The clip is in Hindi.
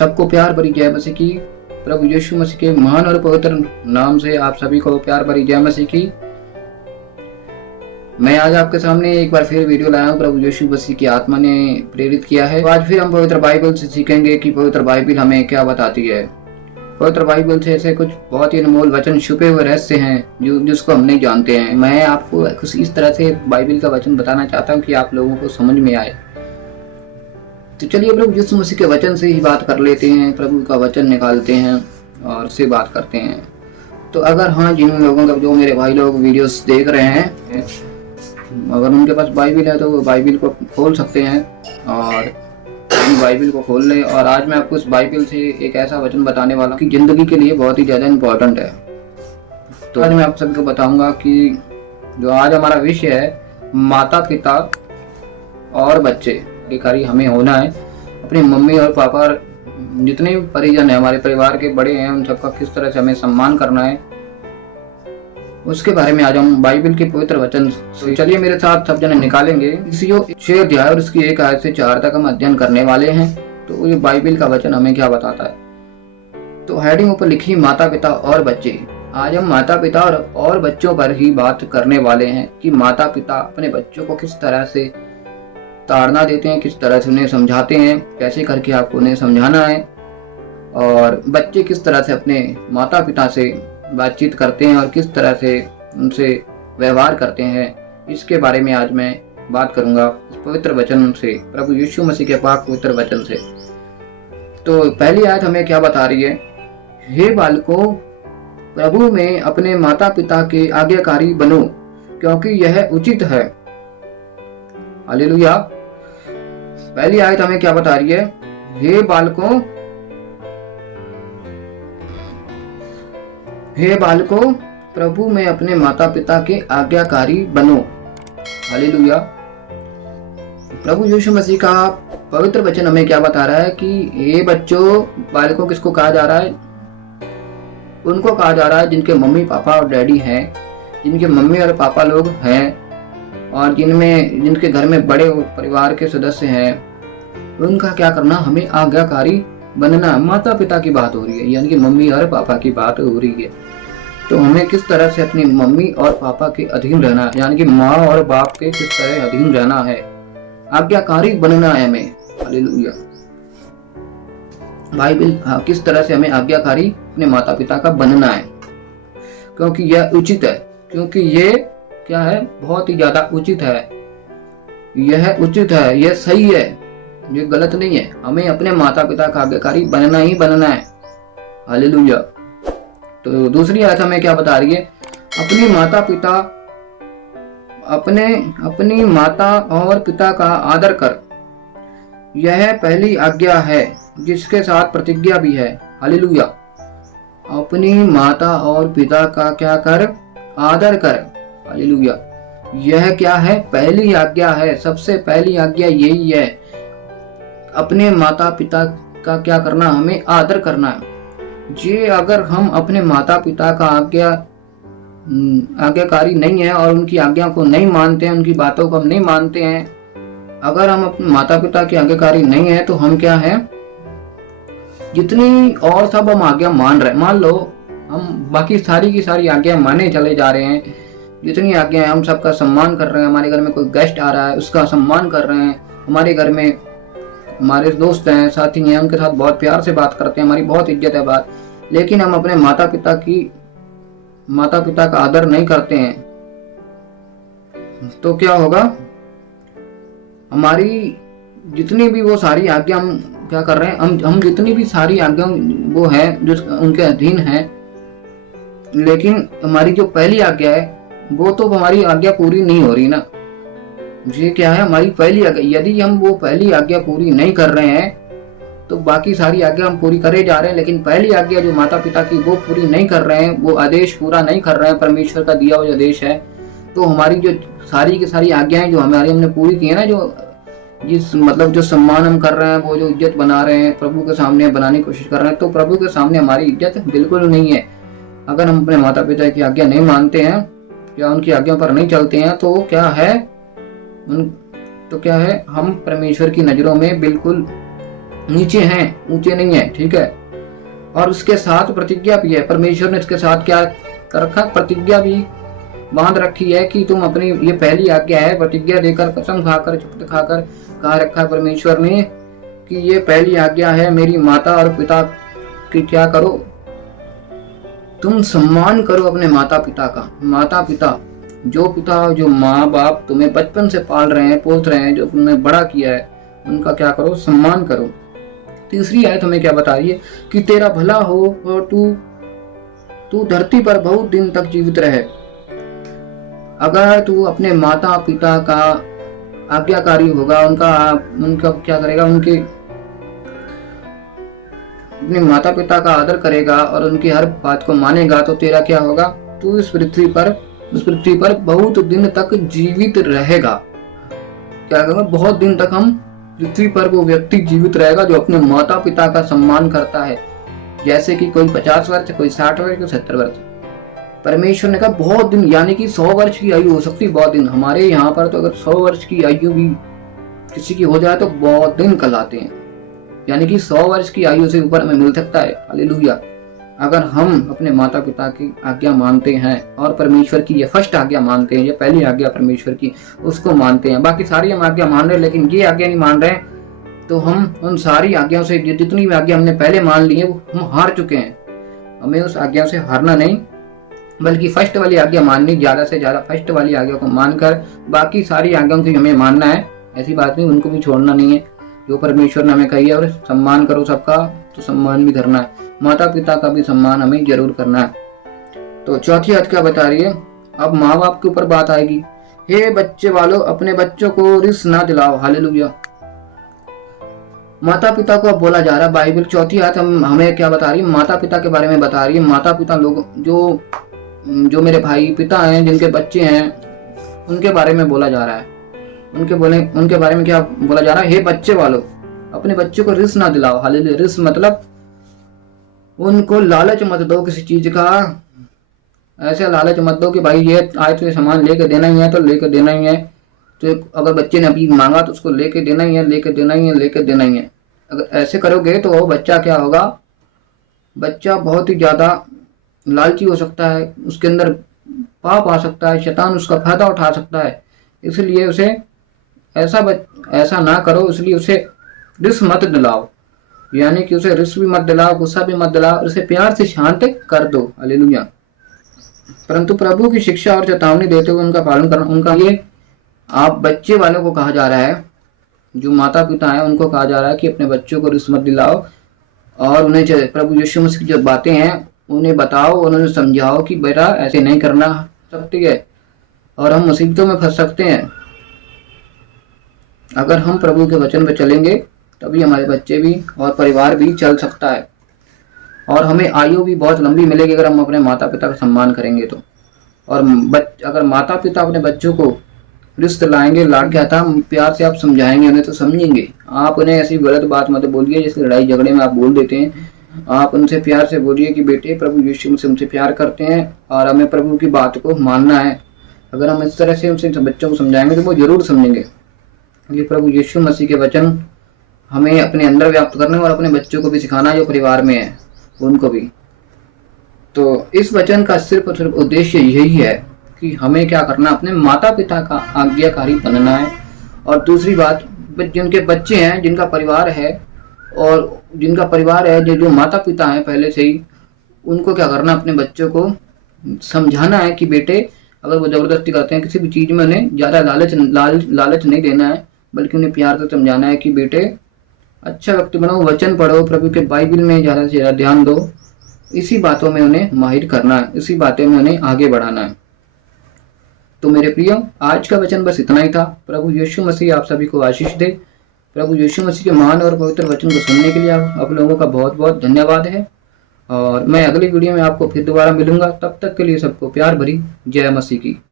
सबको प्यार भरी जय मसीह की। प्रभु यीशु मसीह के महान और पवित्र नाम से आप सभी को प्यार भरी जय मसीह की। मैं आज आपके सामने एक बार फिर वीडियो लाया हूँ। प्रभु यीशु मसीह की आत्मा ने प्रेरित किया है। तो आज फिर हम पवित्र बाइबल से सीखेंगे कि पवित्र बाइबल हमें क्या बताती है। पवित्र बाइबल से ऐसे कुछ बहुत ही अनमोल वचन, छुपे हुए रहस्य हैं जिसको हम नहीं जानते हैं। मैं आपको कुछ इस तरह से बाइबल का वचन बताना चाहता हूँ कि आप लोगों को समझ में आए। तो चलिए प्रभु यीशु मसीह के वचन से ही बात कर लेते हैं। प्रभु का वचन निकालते हैं और उससे बात करते हैं। तो अगर जिन लोगों का, जो मेरे भाई लोग वीडियोस देख रहे हैं, अगर उनके पास बाइबल है तो वो बाइबल को खोल सकते हैं और बाइबल को खोल ले। और आज मैं आपको इस बाइबल से एक ऐसा वचन बताने वाला हूँ कि जिंदगी के लिए बहुत ही ज्यादा इम्पोर्टेंट है। तो आज मैं आप सबको बताऊंगा कि जो आज हमारा विषय है, माता पिता और बच्चे अधिकारी हमें होना है। अपनी मम्मी और पापा, जितने भी परिजन है, हमारे परिवार के बड़े हैं, उन सबका किस तरह से हमें सम्मान करना है, उसके बारे में आज हम बाइबल के पवित्र वचन। तो चलिए मेरे साथ सब जने निकालेंगे। इसी 6 अध्याय और इसकी 1 आयत से 4 तक हम अध्ययन करने वाले हैं। तो ये बाइबल का वचन हमें क्या बताता है। तो हेडिंग ऊपर लिखी, माता पिता और बच्चे। आज हम माता पिता और बच्चों पर ही बात करने वाले हैं कि माता पिता अपने बच्चों को किस तरह से ताड़ना देते हैं, किस तरह से उन्हें समझाते हैं, कैसे करके आपको उन्हें समझाना है, और बच्चे किस तरह से अपने माता पिता से बातचीत करते हैं और किस तरह से उनसे व्यवहार करते हैं। इसके बारे में आज मैं बात करूंगा इस पवित्र वचन से, प्रभु यीशु मसीह के पाक पवित्र वचन से। तो पहली आयत हमें क्या बता रही है। हे बालकों, प्रभु में अपने माता पिता के आज्ञाकारी बनो, क्योंकि यह उचित है। हालेलुया। पहली आयत हमें क्या बता रही है। हे बालकों, प्रभु में अपने माता पिता के आज्ञाकारी बनो। हालेलुया। प्रभु यीशु मसीह का पवित्र वचन हमें क्या बता रहा है कि हे बच्चों, बालकों किसको कहा जा रहा है। उनको कहा जा रहा है जिनके मम्मी पापा और डैडी हैं, जिनके मम्मी और पापा लोग हैं और जिनके घर में बड़े परिवार के सदस्य हैं। उनका क्या करना, हमें आज्ञाकारी बनना। माता पिता की बात हो रही है, यानी कि मम्मी और पापा की बात हो रही है। तो हमें किस तरह से अपनी मम्मी और पापा के अधीन रहना है, यानी कि माँ और बाप के किस तरह अधीन रहना है, आज्ञाकारी बनना है हमें। हालेलुया। बाइबल किस तरह से हमें आज्ञाकारी अपने माता पिता का बनना है, क्योंकि यह उचित है। क्योंकि ये क्या है, बहुत ही ज्यादा उचित है। यह उचित है, यह सही है, ये गलत नहीं है। हमें अपने माता पिता का आज्ञाकारी बनना ही बनना है। हालेलुया। तो दूसरी आयत हमें क्या बता रही है। अपनी माता और पिता का आदर कर, यह पहली आज्ञा है जिसके साथ प्रतिज्ञा भी है। हालेलुया। अपनी माता और पिता का क्या कर, आदर कर। हालेलुया। यह क्या है, पहली आज्ञा है। सबसे पहली आज्ञा यही है, अपने माता पिता का क्या करना, हमें आदर करना है। ये अगर हम अपने माता पिता का आज्ञाकारी नहीं है और उनकी आज्ञा को नहीं मानते हैं, उनकी बातों को हम नहीं मानते हैं, अगर हम अपने माता पिता की आज्ञाकारी नहीं है, तो हम क्या है, जितनी और सब हम आज्ञा मान रहे हैं, मान लो हम बाकी सारी की सारी आज्ञा माने चले जा रहे हैं, जितनी आज्ञा है हम सबका सम्मान कर रहे हैं। हमारे घर में कोई गेस्ट आ रहा है, उसका सम्मान कर रहे हैं। हमारे घर में हमारे दोस्त हैं, साथी हैं, उनके साथ बहुत प्यार से बात करते हैं, हमारी बहुत इज्जत है बात। लेकिन हम अपने माता पिता का आदर नहीं करते हैं, तो क्या होगा, हमारी जितनी भी वो सारी आज्ञा हम क्या कर रहे हैं, हम जितनी भी सारी आज्ञा वो है जो उनके अधीन है, लेकिन हमारी जो पहली आज्ञा है वो तो हमारी आज्ञा पूरी नहीं हो रही ना। ये क्या है, हमारी पहली आज्ञा। यदि हम वो पहली आज्ञा पूरी नहीं कर रहे हैं तो बाकी सारी आज्ञा हम पूरी करे जा रहे हैं, लेकिन पहली आज्ञा जो माता पिता की वो पूरी नहीं कर रहे हैं, वो आदेश पूरा नहीं कर रहे हैं, परमेश्वर का दिया हुआ आदेश है, तो हमारी जो सारी की सारी आज्ञाएं जो हमने पूरी की है ना, जो सम्मान हम कर रहे हैं, वो जो इज्जत बना रहे हैं, प्रभु के सामने बनाने की कोशिश कर रहे हैं, तो प्रभु के सामने हमारी इज्जत बिल्कुल नहीं है। अगर हम अपने माता पिता की आज्ञा नहीं मानते हैं या उनकी आज्ञा पर नहीं चलते हैं, तो क्या है, हम परमेश्वर की नजरों में बिल्कुल नीचे हैं, ऊंचे नहीं है, ठीक है। और उसके साथ प्रतिज्ञा भी है, परमेश्वर ने इसके साथ क्या कर रखा, प्रतिज्ञा भी बांध रखी है कि तुम अपनी, ये पहली आज्ञा है, प्रतिज्ञा देकर, कसम खाकर, शपथ खाकर कहा रखा है परमेश्वर ने कि ये पहली आज्ञा है, मेरी माता और पिता की क्या करो, तुम सम्मान करो अपने माता पिता का। माता पिता, जो माँ बाप तुम्हें बचपन से पाल रहे हैं, पोस रहे हैं, जो तुम्हें बड़ा किया है, उनका क्या करो, सम्मान करो। तीसरी आयत हमें क्या बता रही है कि तेरा भला हो और तू धरती पर बहुत दिन तक जीवित रहे। अगर तू अपने माता पिता का आज्ञाकारी होगा, उनका क्या करेगा, उनके अपने माता पिता का आदर करेगा और उनकी हर बात को मानेगा, तो तेरा क्या होगा, तू इस पृथ्वी पर बहुत दिन तक जीवित रहेगा। क्या कहेगा, बहुत दिन तक हम पृथ्वी पर वो व्यक्ति जीवित रहेगा जो अपने माता पिता का सम्मान करता है। जैसे कि कोई 50 वर्ष, कोई 60 वर्ष, कोई 70 वर्ष। परमेश्वर ने कहा बहुत दिन, यानी कि 100 वर्ष की आयु हो सकती है, बहुत दिन। हमारे यहाँ पर तो अगर 100 वर्ष की आयु भी किसी की हो जाए तो बहुत दिन कहलाते हैं, यानी कि 100 वर्ष की आयु से ऊपर हमें मिल सकता है। हालेलुया। अगर हम अपने माता पिता की आज्ञा मानते हैं और परमेश्वर की ये फर्स्ट आज्ञा मानते हैं, ये पहली आज्ञा परमेश्वर की, उसको मानते हैं, बाकी सारी हम आज्ञा मान रहे हैं लेकिन ये आज्ञा नहीं मान रहे हैं, तो हम उन सारी आज्ञाओं से, जितनी भी आज्ञा हमने पहले मान ली है, वो हम हार चुके हैं। हमें उस आज्ञा से हारना नहीं, बल्कि फर्स्ट वाली आज्ञा माननी, ज्यादा से ज्यादा फर्स्ट वाली आज्ञा को मानकर बाकी सारी आज्ञाओं को हमें मानना है। ऐसी बात नहीं, उनको भी छोड़ना नहीं है जो परमेश्वर ने हमें कही है। और सम्मान करो सबका, तो सम्मान भी करना है, माता पिता का भी सम्मान हमें जरूर करना है। तो चौथी आयत क्या बता रही है, अब माँ बाप के ऊपर बात आएगी। हे बच्चे वालों, अपने बच्चों को रिस ना दिलाओ। हालेलुया। माता पिता को अब बोला जा रहा है। बाइबल चौथी आयत हमें क्या बता रही है, माता पिता के बारे में बता रही है। माता पिता लोग, जो मेरे भाई पिता हैं, जिनके बच्चे हैं, उनके बारे में बोला जा रहा है। उनके बारे में क्या बोला जा रहा है, हे बच्चे वालों, अपने बच्चों को रिस ना दिलाओ। हालेलुया। रिस मतलब उनको लालच मत दो किसी चीज का। ऐसे लालच मत दो कि भाई ये आज तुझे सामान लेके देना ही है तो लेके देना ही है, तो अगर बच्चे ने अभी मांगा तो उसको लेके देना ही है, लेके देना ही है, लेके देना ही है। अगर ऐसे करोगे तो बच्चा क्या होगा, बच्चा बहुत ही ज्यादा लालची हो सकता है, उसके अंदर पाप आ सकता है, शैतान उसका फायदा उठा सकता है। इसलिए उसे ऐसा ना करो, इसलिए उसे रिस मत दिलाओ, यानी कि उसे रिस भी मत दिलाओ, गुस्सा भी मत दिलाओ, उसे प्यार से शांत कर दो। हालेलुया। परंतु प्रभु की शिक्षा और चेतावनी देते हुए उनका पालन करना, उनका ये आप बच्चे वालों को कहा जा रहा है, जो माता पिता है उनको कहा जा रहा है कि अपने बच्चों को रिस मत दिलाओ और उन्हें प्रभु यीशु मसीह की जो बातें हैं उन्हें बताओ, उन्हें समझाओ कि बेटा ऐसे नहीं करना सकती है और हम मुसीबतों में फंस सकते हैं। अगर हम प्रभु के वचन पर चलेंगे तभी हमारे बच्चे भी और परिवार भी चल सकता है और हमें आयु भी बहुत लंबी मिलेगी अगर हम अपने माता पिता का सम्मान करेंगे तो। और अगर माता पिता अपने बच्चों को रिश्ते लाएंगे, लाड क्या था, प्यार से आप समझाएंगे उन्हें तो समझेंगे। आप उन्हें ऐसी गलत बात मत बोलिए जैसे लड़ाई झगड़े में आप बोल देते हैं। आप उनसे प्यार से बोलिए कि बेटे प्रभु यीशु मसीह हमसे प्यार करते हैं और हमें प्रभु की बात को मानना है। अगर हम इस तरह से उनसे बच्चों को समझाएंगे तो वो जरूर समझेंगे। ये प्रभु यीशु मसीह के वचन हमें अपने अंदर व्याप्त करने और अपने बच्चों को भी सिखाना जो परिवार में है उनको भी। तो इस वचन का सिर्फ और सिर्फ उद्देश्य यही है कि हमें क्या करना, अपने माता पिता का आज्ञाकारी बनना है। और दूसरी बात, जिनके बच्चे हैं, जिनका परिवार है जो माता पिता हैं पहले से ही, उनको क्या करना, अपने बच्चों को समझाना है कि बेटे अगर वो जबरदस्ती करते हैं किसी भी चीज में, उन्हें ज्यादा लालच नहीं देना है, बल्कि उन्हें प्यार से समझाना है कि बेटे अच्छा व्यक्ति बनो, वचन पढ़ो, प्रभु के बाइबल में ज्यादा से ज्यादा ध्यान दो, इसी बातों में उन्हें माहिर करना है, इसी बातें में उन्हें आगे बढ़ाना है। तो मेरे प्रियो, आज का वचन बस इतना ही था। प्रभु यीशु मसीह आप सभी को आशीष दे। प्रभु यीशु मसीह के महान और पवित्र वचन को सुनने के लिए आप लोगों का बहुत बहुत धन्यवाद है। और मैं अगली वीडियो में आपको फिर दोबारा मिलूंगा। तब तक के लिए सबको प्यार भरी जय मसीह की।